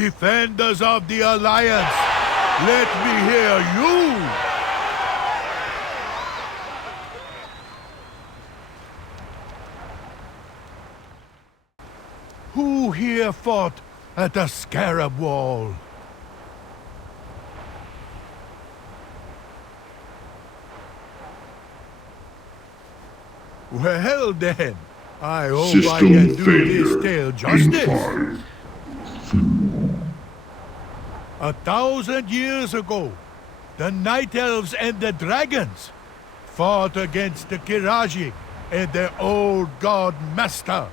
Defenders of the Alliance, let me hear you! Who here fought at the Scarab Wall? Well then, I hope I can do this tale justice. 1,000 years ago, the Night Elves and the Dragons fought against the Ahn'Qiraj and their old god master.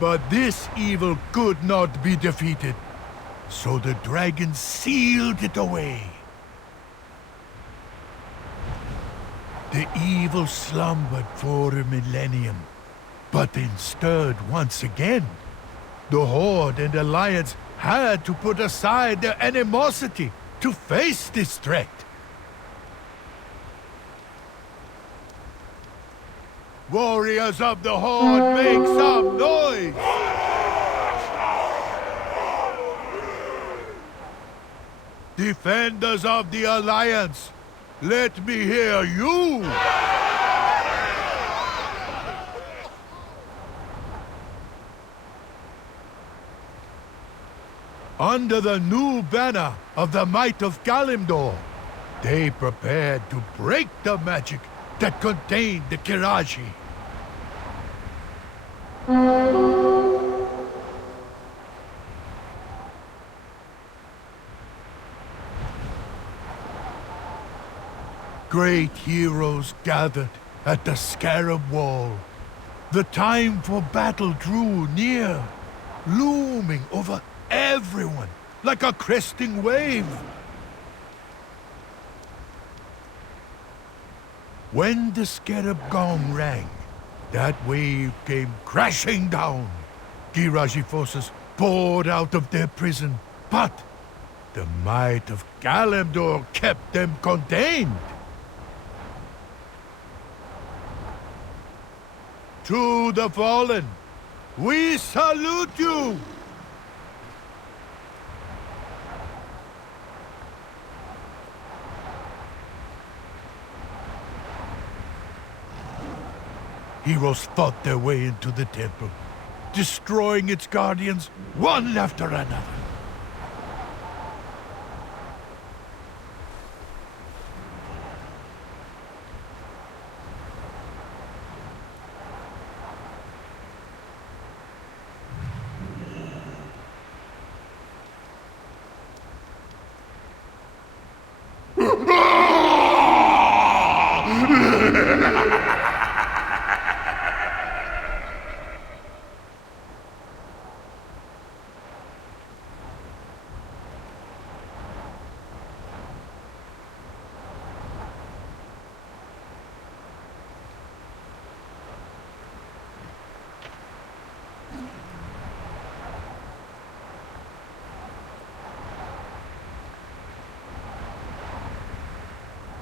But this evil could not be defeated, so the dragons sealed it away. The evil slumbered for a millennium, but then stirred once again. The Horde and Alliance had to put aside their animosity to face this threat. Warriors of the Horde, make some noise! Defenders of the Alliance, let me hear you! Under the new banner of the might of Kalimdor, they prepared to break the magic that contained the Ahn'Qiraj. Great heroes gathered at the Scarab Wall. The time for battle drew near, looming over everyone like a cresting wave. When the Scarab gong rang, that wave came crashing down. Ahn'Qiraj forces poured out of their prison, but the might of Kalimdor kept them contained. To the fallen, we salute you! Heroes fought their way into the temple, destroying its guardians one after another.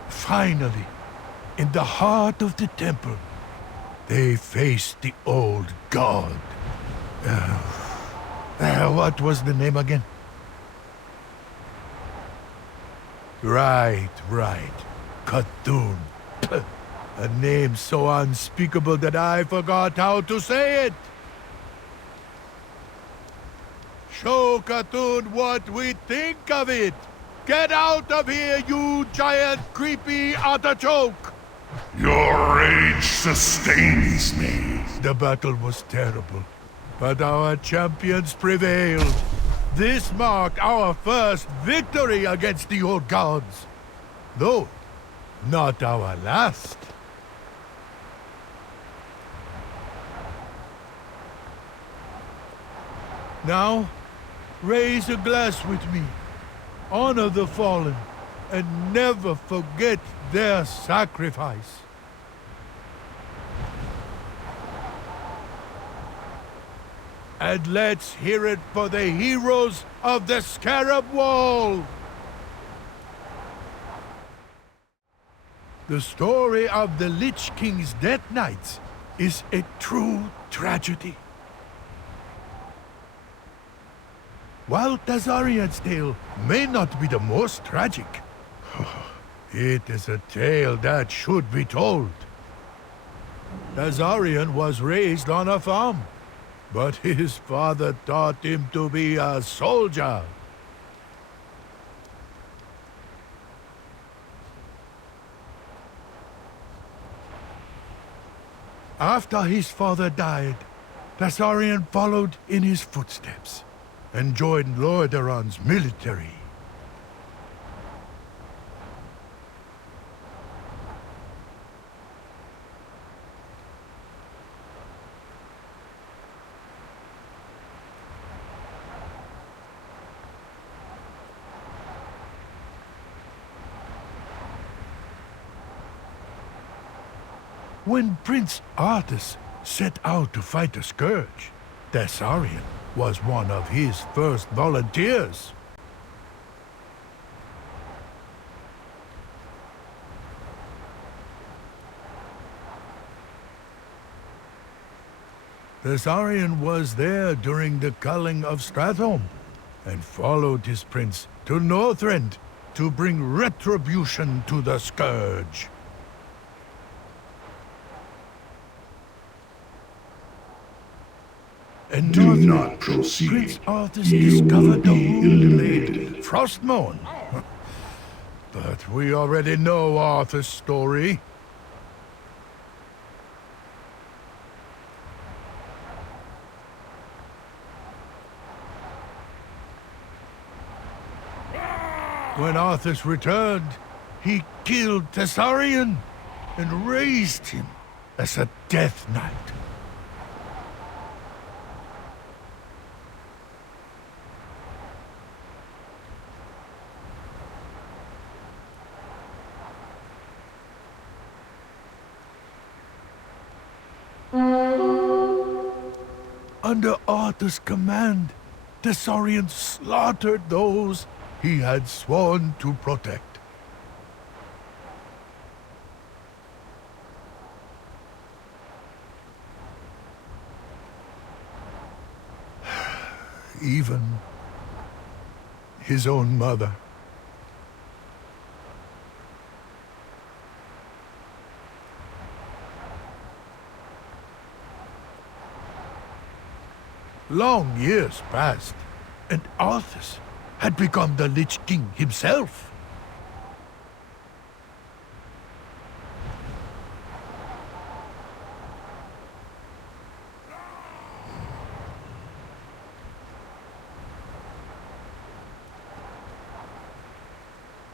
Finally, in the heart of the temple, they faced the old god. What was the name again? Right. Cthulhu. A name so unspeakable that I forgot how to say it. Show Cthulhu what we think of it. Get out of here, you giant, creepy artichoke! Your rage sustains me. The battle was terrible, but our champions prevailed. This marked our first victory against the old gods. Though, not our last. Now, raise a glass with me. Honor the fallen, and never forget their sacrifice. And let's hear it for the heroes of the Scarab Wall! The story of the Lich King's Death Knights is a true tragedy. While Thassarian's tale may not be the most tragic, it is a tale that should be told. Thassarian was raised on a farm, but his father taught him to be a soldier. After his father died, Thassarian followed in his footsteps and joined Lordaeron's military. When Prince Arthas set out to fight the Scourge, Thassarian was one of his first volunteers. Thassarian was there during the culling of Stratholme, and followed his prince to Northrend to bring retribution to the Scourge. And Do not proceed. Prince Arthas You will discovered the be rune blade, eliminated. Frostmourne. But we already know Arthur's story. When Arthas returned, he killed Thassarian and raised him as a Death Knight. Under Arthur's command, Thassarian slaughtered those he had sworn to protect. Even his own mother. Long years passed, and Arthas had become the Lich King himself.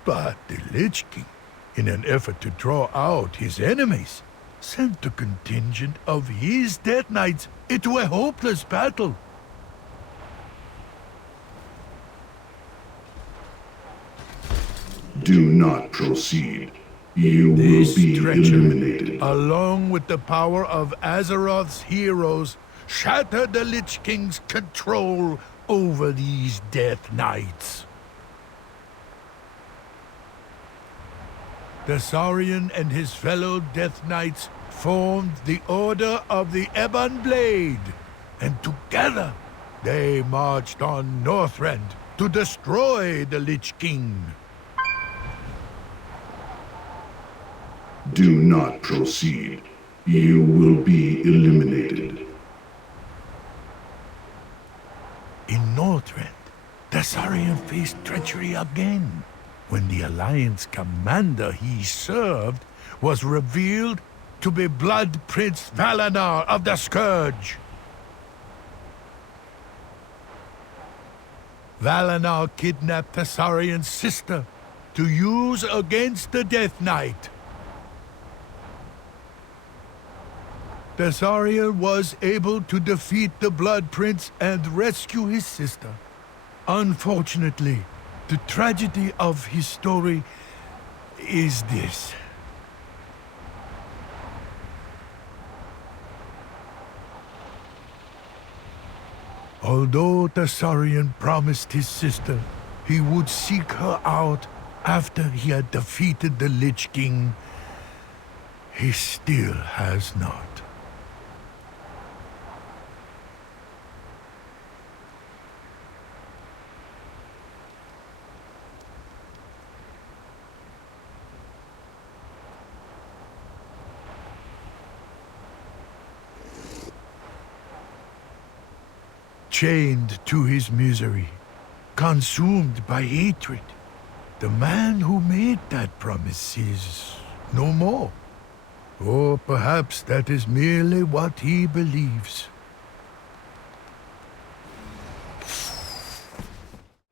But the Lich King, in an effort to draw out his enemies, sent a contingent of his Death Knights into a hopeless battle. Do not proceed. You will This be treachery, eliminated. along with the power of Azeroth's heroes, shattered the Lich King's control over these Death Knights. Thassarian and his fellow Death Knights formed the Order of the Ebon Blade, and together they marched on Northrend to destroy the Lich King. Do not proceed. You will be eliminated. In Northrend, Thassarian faced treachery again, when the Alliance commander he served was revealed to be Blood Prince Valanar of the Scourge. Valanar kidnapped Thassarian's sister to use against the Death Knight. Thassarian was able to defeat the Blood Prince and rescue his sister. Unfortunately, the tragedy of his story is this. Although Thassarian promised his sister he would seek her out after he had defeated the Lich King, he still has not. chained to his misery, consumed by hatred. The man who made that promise is no more. Or perhaps that is merely what he believes.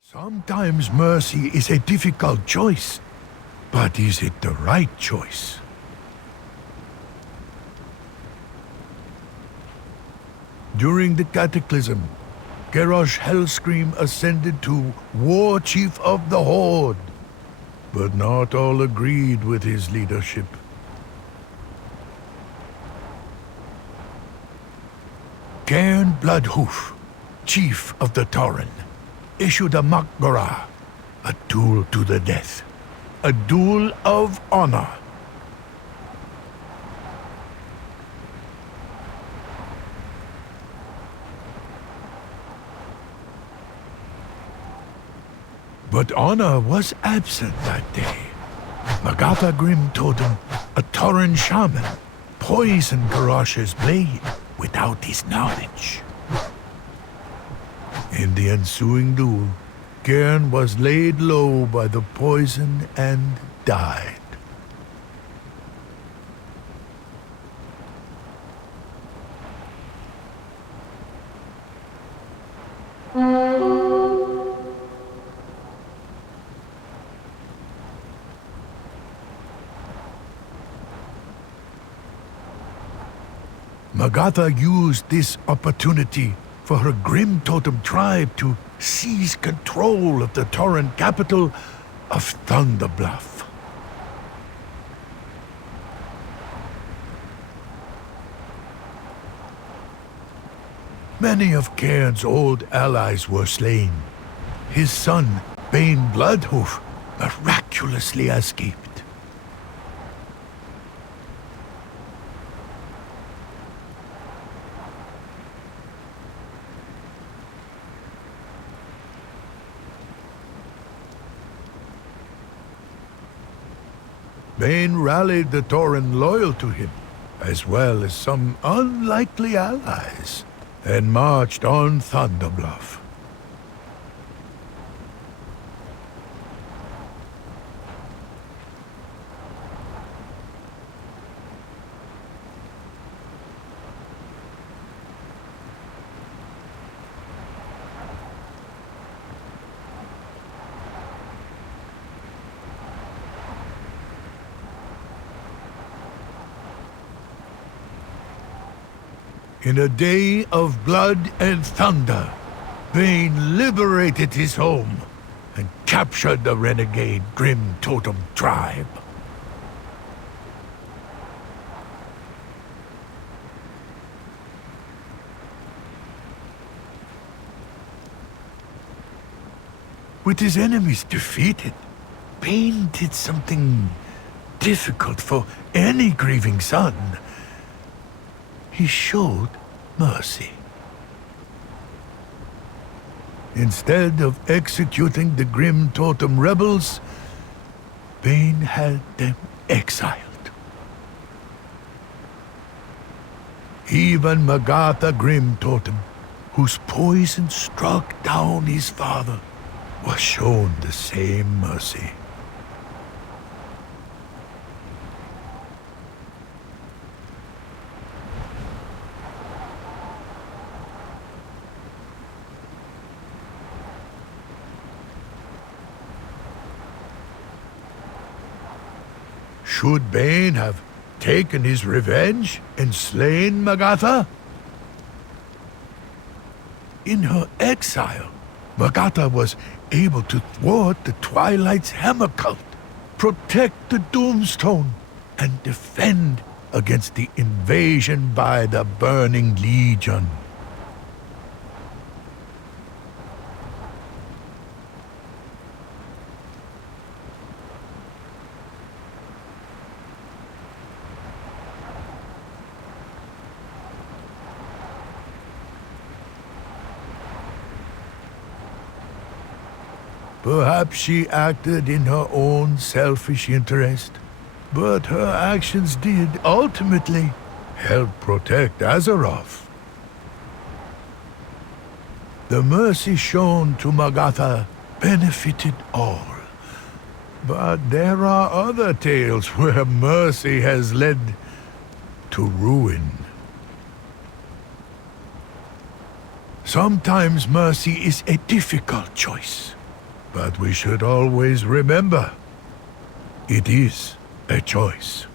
Sometimes mercy is a difficult choice, but is it the right choice? During the Cataclysm, Garrosh Hellscream ascended to War Chief of the Horde, but not all agreed with his leadership. Cairn Bloodhoof, Chief of the Tauren, issued a Ahn'Qiraj, a duel to the death, a duel of honor. But honor was absent that day. Magatha Grim Totem, a Tauren shaman, poisoned Garrosh's blade without his knowledge. In the ensuing duel, Cairn was laid low by the poison and died. Magatha used this opportunity for her Grim Totem tribe to seize control of the Tauren capital of Thunderbluff. Many of Cairn's old allies were slain. His son, Baine Bloodhoof, miraculously escaped. Baine rallied the Tauren loyal to him, as well as some unlikely allies, and marched on Thunderbluff. In a day of blood and thunder, Baine liberated his home and captured the renegade Grim Totem tribe. With his enemies defeated, Baine did something difficult for any grieving son. He showed mercy. Instead of executing the Grim Totem rebels, Baine had them exiled. Even Magatha Grim Totem, whose poison struck down his father, was shown the same mercy. Should Baine have taken his revenge and slain Magatha? In her exile, Magatha was able to thwart the Twilight's Hammer cult, protect the Doomstone, and defend against the invasion by the Burning Legion. Perhaps she acted in her own selfish interest, but her actions did ultimately help protect Azeroth. The mercy shown to Magatha benefited all. But there are other tales where mercy has led to ruin. Sometimes mercy is a difficult choice, but we should always remember, it is a choice.